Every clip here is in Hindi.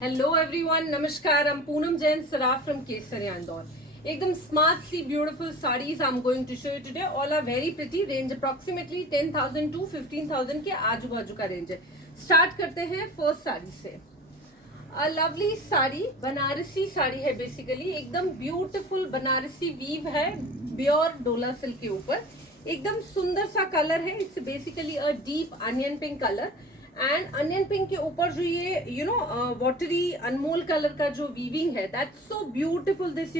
हेलो एवरीवन, नमस्कार। I'm Poonam Jain Saraf from Kesari Indore. एकदम स्मार्ट सी beautiful saris I am going to show you today. All are very pretty. Range approximately 10,000 to 15,000 के आजू बाजू का रेंज है. स्टार्ट करते हैं फर्स्ट साड़ी से. लवली साड़ी, बनारसी साड़ी है बेसिकली. एकदम ब्यूटीफुल बनारसी वीव है प्योर डोला सिल्क के ऊपर. एकदम सुंदर सा कलर है. It's basically a deep onion pink colour and onion pink के ऊपर जो ये वाटरी अनमोल कलर का जो वीविंग है, that's so beautiful. This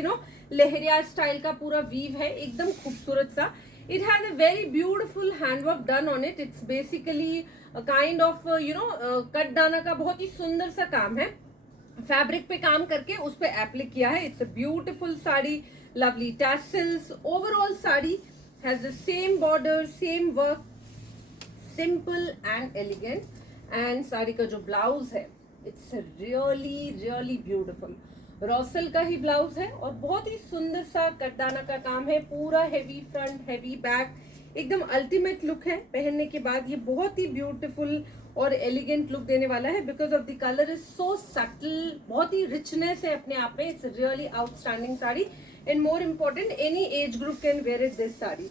lehariya style का पूरा वीव है, एकदम खूबसूरत सा. It has a very beautiful handwork done on it. It's basically kind of cut दाना का बहुत ही सुंदर सा काम है. फैब्रिक पे काम करके उस पे एप्लिक किया है. It's a beautiful sari, lovely tassels. Overall sari has the same border, same work, simple and elegant. And sari का जो ब्लाउज है, इट्स रियली रियली ब्यूटीफुल. रॉसल का ही ब्लाउज है और बहुत ही सुंदर सा कटदाना का काम है. पूरा हेवी फ्रंट, हेवी बैक, एकदम अल्टीमेट लुक है. पहनने के बाद ये बहुत ही ब्यूटीफुल और एलिगेंट लुक देने वाला है. Because of the colour is so subtle, बहुत ही रिचनेस है अपने आप में. It's really outstanding sari and more important, any age group can wear it this sari.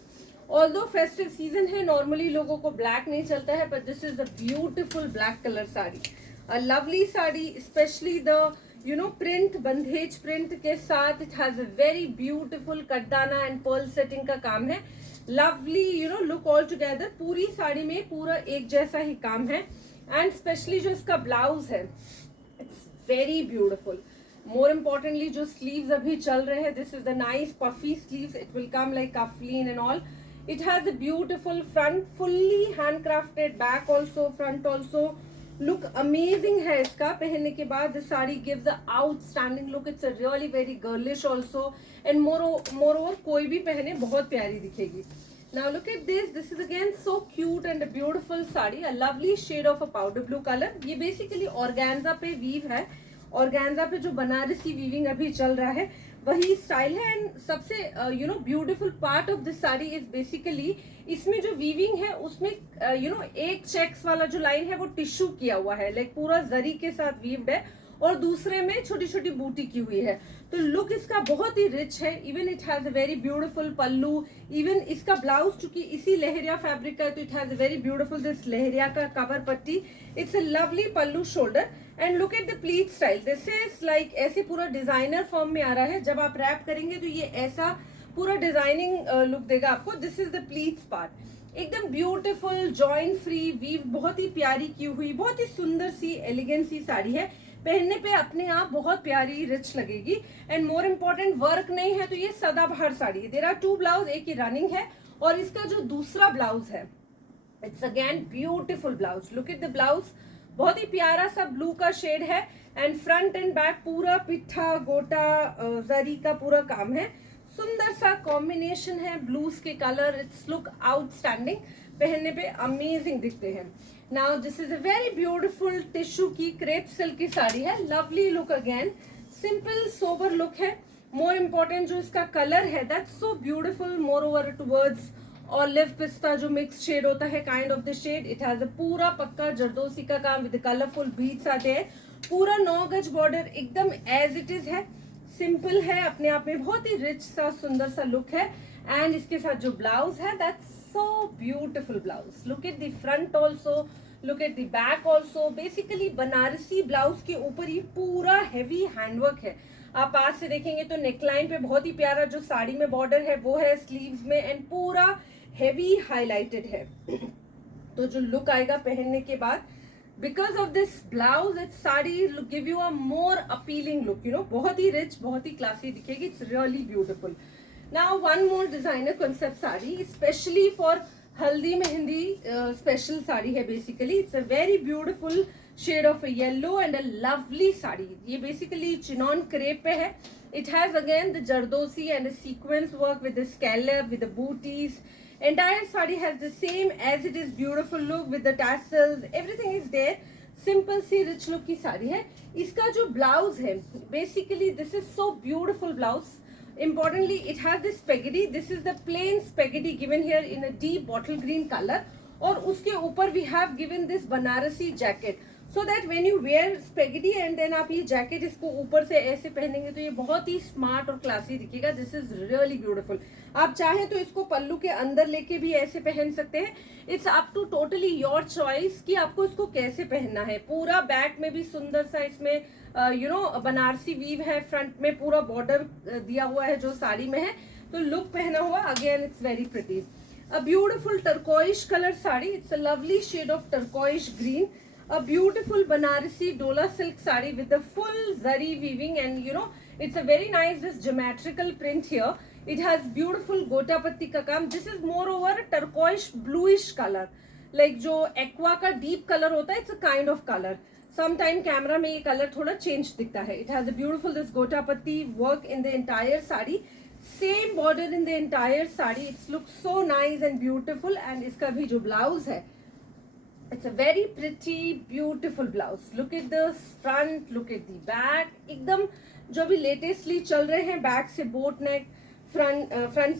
Although festive season है, नॉर्मली लोगों को ब्लैक नहीं चलता है, but this is a beautiful black colour sari. A lovely sari, specially the print, bandhej print के साथ. It has a very beautiful कटदाना एंड पर्ल सेटिंग का काम है. Lovely look all together. पूरी साड़ी में पूरा एक जैसा ही काम है. एंड स्पेशली जो इसका ब्लाउज है, it's very beautiful. More importantly जो स्लीव्स अभी चल रहे हैं, this is the nice puffy sleeves. It will come like कफलीन and all. It has a beautiful front, fully handcrafted back also, front also. Look amazing है इसका. पहनने के बाद this sari gives a outstanding look. It's a really very girlish also, and moreover कोई भी पहने बहुत प्यारी दिखेगी. Now look at this. This is again so cute and a beautiful sari. A lovely shade of a powder blue color. ये basically organza पे weave है. ऑर्गेन्जा पे जो बनारसी वीविंग अभी चल रहा है वही स्टाइल है. एंड सबसे beautiful part of this sari is basically इसमें जो वीविंग है उसमें एक चेक्स वाला जो लाइन है वो टिश्यू किया हुआ है, लाइक पूरा जरी के साथ वीव्ड है, और दूसरे में छोटी छोटी बूटी की हुई है. तो लुक इसका बहुत ही रिच है. Even it has a very beautiful pallu. Even इसका ब्लाउज चूंकि इसी लहरिया फैब्रिक का है, तो it has a very beautiful this leheriya का कवर पट्टी. It's a lovely pallu shoulder. And look at the pleat style. This is like ऐसे पूरा डिजाइनर फॉर्म में आ रहा है. जब आप रैप करेंगे तो ये ऐसा पूरा डिजाइनिंग लुक देगा आपको. This is the pleats part. एकदम ब्यूटीफुल जॉइंट फ्री वीव, बहुत ही प्यारी की हुई, बहुत ही सुंदर सी एलिगेंट सी साड़ी है. पहनने पे अपने आप बहुत प्यारी रिच लगेगी. एंड मोर इम्पोर्टेंट, वर्क नहीं है तो ये सदाबहार साड़ी है. देयर आर टू ब्लाउज, एक ही रनिंग है और इसका जो दूसरा ब्लाउज है, it's again beautiful blouse. Look at the blouse. बहुत ही प्यारा सा ब्लू का शेड है. एंड फ्रंट एंड बैक पूरा पिट्ठा गोटा जरी का पूरा काम है. सुंदर सा कॉम्बिनेशन है ब्लूज के कलर. It's look outstanding. पहनने पे अमेजिंग दिखते हैं. Now this is a very beautiful tissue की क्रेप सिल्क की साड़ी है. Lovely look again. Simple sober look है. मोर इम्पोर्टेंट जो इसका कलर है, that's so beautiful. Moreover towards olive पिस्ता जो मिक्स शेड होता है, kind of the shade. It has a पूरा पक्का जरदोसी का काम विद कलरफुल बीड्स आते हैं. पूरा 9 गज बॉर्डर एकदम एज इट इज है. सिंपल है अपने आप में, बहुत ही रिच सा सुंदर सा लुक है. एंड इसके साथ जो ब्लाउज है, that's so beautiful blouse. Look at the front also, look at the back also. Basically Banarasi blouse के ऊपर ये पूरा हेवी हैंडवर्क है. आप पास से देखेंगे तो नेकलाइन पे बहुत ही प्यारा जो साड़ी में बॉर्डर है वो है स्लीव्स में, एंड पूरा हेवी हाईलाइटेड है. तो जो लुक आएगा पहनने के बाद, because of this blouse, it's sari give you a more appealing look. बहुत ही रिच, बहुत ही क्लासी दिखेगी. It's really beautiful. Now one more designer concept sari, specially for haldi mehndi special sari है basically. It's a very beautiful shade of yellow and a lovely sari. ये बेसिकली चिनॉन क्रेप पे है. It has again the zardozi and sequence work with the scallop, with the booties. Entire saree has the same as it is beautiful look with the tassels. Everything is there. Simple सी rich look की साड़ी है. इसका जो ब्लाउज है, basically this is so beautiful blouse. Importantly, it has this spaghetti. This is the plain spaghetti given here in a deep bottle green color. और उसके ऊपर we have given this Banarasi jacket. So that when you wear spaghetti and then आप ये जैकेट इसको ऊपर से ऐसे पहनेंगे तो ये बहुत ही स्मार्ट और क्लासी दिखेगा. This is really beautiful. आप चाहें तो इसको पल्लू के अंदर लेके भी ऐसे पहन सकते हैं. It's up to totally your choice कि आपको इसको कैसे पहनना है. पूरा बैक में भी सुंदर सा इसमें बनारसी वीव है. फ्रंट में पूरा बॉर्डर दिया हुआ है जो साड़ी में है. तो लुक पहना हुआ again it's very pretty. A beautiful turquoise colour sari. It's a lovely shade of turquoise green. A beautiful Banarasi Dola silk saree with the full zari weaving, and it's a very nice this geometrical print here. It has beautiful gota patti ka kaam. This is moreover turquoise bluish color, like जो aqua का deep color होता है. It's a kind of color. Sometime camera में ये color थोड़ा change दिखता है. It has a beautiful this gota patti work in the entire saree. Same border in the entire saree. It looks so nice and beautiful. And इसका भी जो blouse है, it's a very pretty beautiful blouse. Look at the front, look at the back. एकदम जो भी लेटेस्टली चल रहे हैं, बैक से बोट नेक, फ्रंट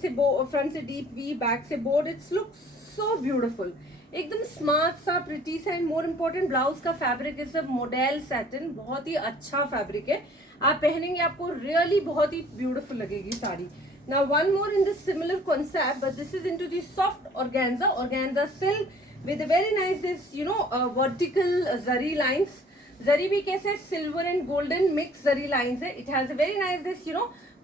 से डीप वी, बैक से boat. It's look so beautiful. एकदम स्मार्ट सा, प्रिटी सा. एंड मोर इम्पोर्टेंट ब्लाउज का फैब्रिक इज मॉडल सैटिन. बहुत ही अच्छा फैब्रिक है. आप पहनेंगे आपको रियली बहुत ही ब्यूटिफुल लगेगी sari. Now one more in this similar concept, but this is into the soft organza silk with a very nice this vertical zari lines. Zari भी कैसे silver and golden mix zari lines है. It has a very nice this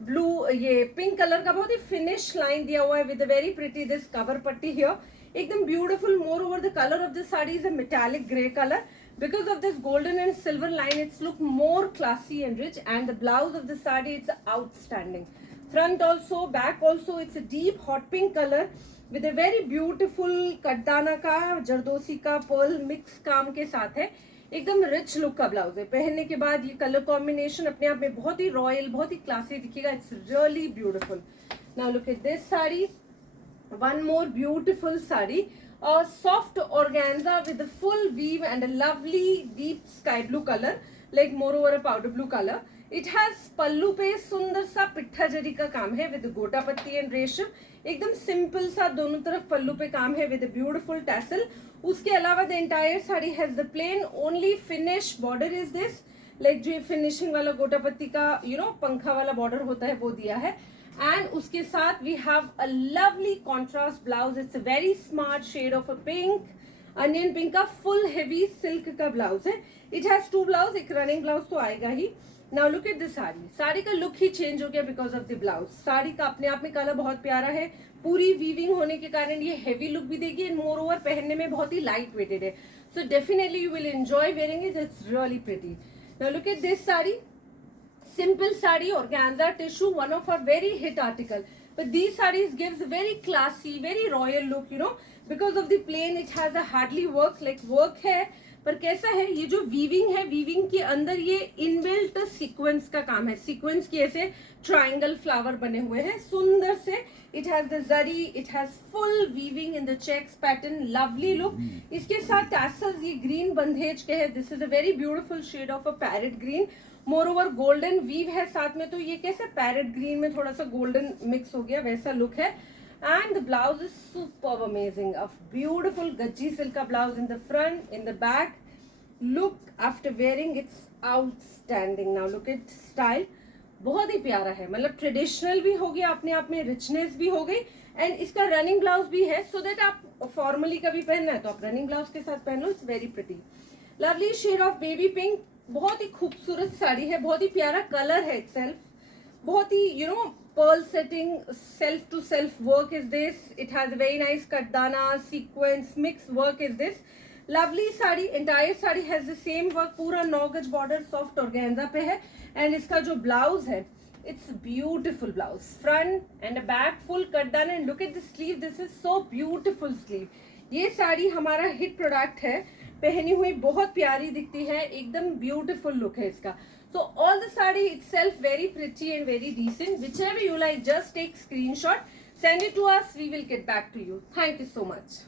blue ये pink color का बहुत ही finish line दिया हुआ है with a very pretty this cover पट्टी here. एकदम beautiful. Moreover the color of this saree is a metallic grey color. Because of this golden and silver line, it's look more classy and rich. And the blouse of the saree, it's outstanding. Front also, back also, it's a deep hot pink color with a very beautiful कटदाना का जरदोसी का पर्ल मिक्स काम के साथ है. एकदम रिच लुक का ब्लाउज है. पहनने के बाद ये कलर कॉम्बिनेशन अपने आप में बहुत ही रॉयल, बहुत ही क्लासी दिखेगा. It's really beautiful. Now look at this sari. One more beautiful sari. Soft organza with a full weave and a lovely deep sky blue color, like moreover a powder blue color. It has पल्लू पे सुंदर सा पिट्ठा जरी का काम है with गोटा पत्ती एंड रेशम. एकदम सिंपल सा दोनों तरफ पल्लू पे काम है with a beautiful tassel. उसके अलावा the entire sari has the plain only finish border is this, like जो फिनिशिंग वाला गोटा पत्ती का पंखा वाला बॉर्डर होता है वो दिया है. And उसके साथ we have a lovely contrast blouse. It's a very smart shade of a pink, onion pink का full heavy silk का blouse है. It has two blouse. एक running blouse तो आएगा ही. Now look at this sari. Sari का look ही change हो गया because of the blouse. Sari का अपने आप में कलर बहुत प्यारा है. पूरी weaving होने के कारण ये heavy look भी देगी and moreover पहनने में बहुत ही light weighted है. So definitely you will enjoy wearing it. It's really pretty. Now look at this sari. Simple sari organza tissue, one of our very hit article. But these sarees gives a very classy, very royal look, because of the plain. It has a hardly work, like work है, पर कैसा है ये जो वीविंग है, वीविंग के अंदर ये इनबिल्ट सीक्वेंस का काम है. सीक्वेंस की ऐसे ट्राइंगल फ्लावर बने हुए हैं सुंदर से. It has the zari, it has full weaving in the checks pattern. Lovely look. इसके साथ टैसल्स ये ग्रीन बंधेज के है. This is a very beautiful shade of a parrot green. Moreover golden weave है साथ में, तो ये कैसे पैरेट ग्रीन में थोड़ा सा गोल्डन मिक्स हो गया वैसा लुक है. And the blouse is superb amazing. A beautiful gajji silk blouse in the front, in the back. Look after wearing, it's outstanding. Now look at style. बहुत ही प्यारा है. मतलब ट्रेडिशनल भी हो गया अपने आप में, रिचनेस भी हो गई. एंड इसका रनिंग ब्लाउज भी है, सो दैट आप फॉर्मली कभी पहनना है तो आप रनिंग ब्लाउज के साथ पहन लो. It's very pretty. Lovely shade of baby pink. बहुत ही खूबसूरत साड़ी है. बहुत ही प्यारा कलर है इटसेल्फ. बहुत ही pearl setting, self to self work is this. It has a very nice katdana sequence mix work is this. Lovely sari. entire sari has the same work. पूरा 9 गज border soft organza पे है. and इसका जो blouse है, it's beautiful blouse. front and back full katdana. and look at the sleeve. this is so beautiful sleeve. ये साड़ी हमारा हिट प्रोडक्ट है. पहनी हुई बहुत प्यारी दिखती है. एकदम ब्यूटीफुल लुक है इसका. So all the saree itself very pretty and very decent. Whichever you like, just take screenshot, send it to us. We will get back to you. Thank you so much.